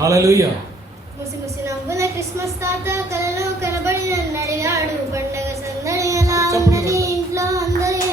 హల్లెలూయా. ముసి ముసి నవ్వుల క్రిస్మస్ తాత కలలో కనబడి నన్ను అడిగాడు, పండగ సందడి ఎలా ఉందని ఇంట్లో అందరూ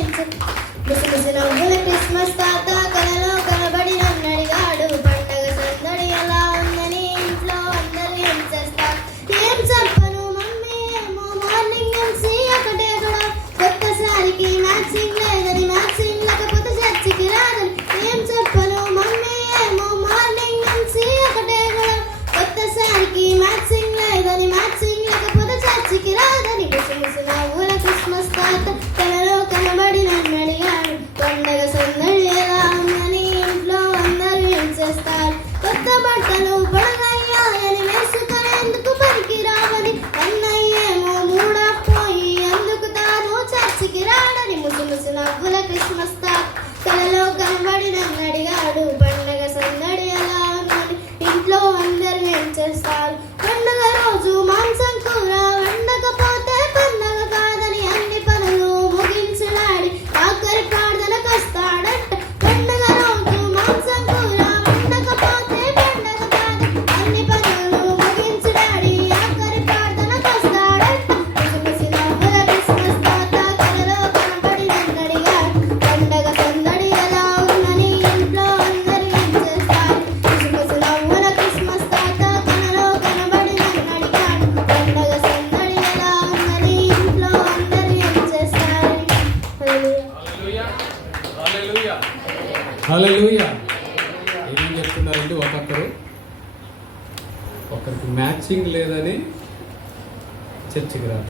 ముసి ముసి నవ్వుల క్రిస్మస్ తాత కలలో కనబడి నన్ను అడిగాడు, పండగ సందడి ఎలా ఉందని ఇంట్లో అందరూ ఏం చేస్తారు. ఏం చెప్పను మమ్మీ, ఏమో మార్నింగ్ నుంచి ఒకటే కూడా, కొత్త సారికి మ్యాచింగ్ లేదని, మ్యాచింగ్ లేకపోతే చర్చికి రాదని. ఏం చెప్పను మమ్మీ, ఏమో మార్నింగ్ నుంచి ఒకటే కూడా, కొత్త సారికి మ్యాచింగ్ లేదని, మ్యాచింగ్ లేకపోతే చర్చికి రాదని. ముసి ముసి నవ్వుల క్రిస్మస్ తాత కలలో కనబడి నన్ను అడిగాడు, పండగ సందడి ఎలా ఉందని ఇంట్లో అందరూ ఏం చేస్తారు. కొత్త బట్టలు పొడగయ్యాయని వేసుకునేందుకు పనికి రావని, అన్నయ్యేమో మూడపోయి అందుకు తాను చర్చికి రాడని. ముసి ముసి నవ్వుల క్రిస్మస్ తాత కలలో కనబడి నన్ను అడిగాడు, పండగ సందడి ఎలా ఉందని ఇంట్లో అందరూ ఏం చేస్తారు. పండగ రోజు మాంసం కూర వండకపోతే పండగ కాదని అన్ని పనులు ముగించడాడి ఆఖరి ప్రార్థనకు వస్తాడట. పండగ రోజు మాంసం కూర వండకపోతే పండగ కాదని అన్ని పనులు ముగించడాడి ఆఖరి ప్రార్థనకు వస్తాడట. ముసి ముసి నవ్వుల క్రిస్మస్ తాత కలలో కనబడి నన్ను అడిగాడు, పండగ సందడి ఎలా ఉందని ఇంట్లో అందరూ ఏం చేస్తారు. ముసి ముసి నవ్వుల క్రిస్మస్ తాత కలలో కనబడి నన్ను అడిగాడు, పండగ సందడి ఎలా ఉందని ఇంట్లో అందరూ ఏం చేస్తారు. హల్లెలూయా. హల్లెలూయా. హల్లెలూయా. ఏం చెప్తున్నారంటే ఒకరికి మ్యాచింగ్ లేదని చర్చికి రాదు.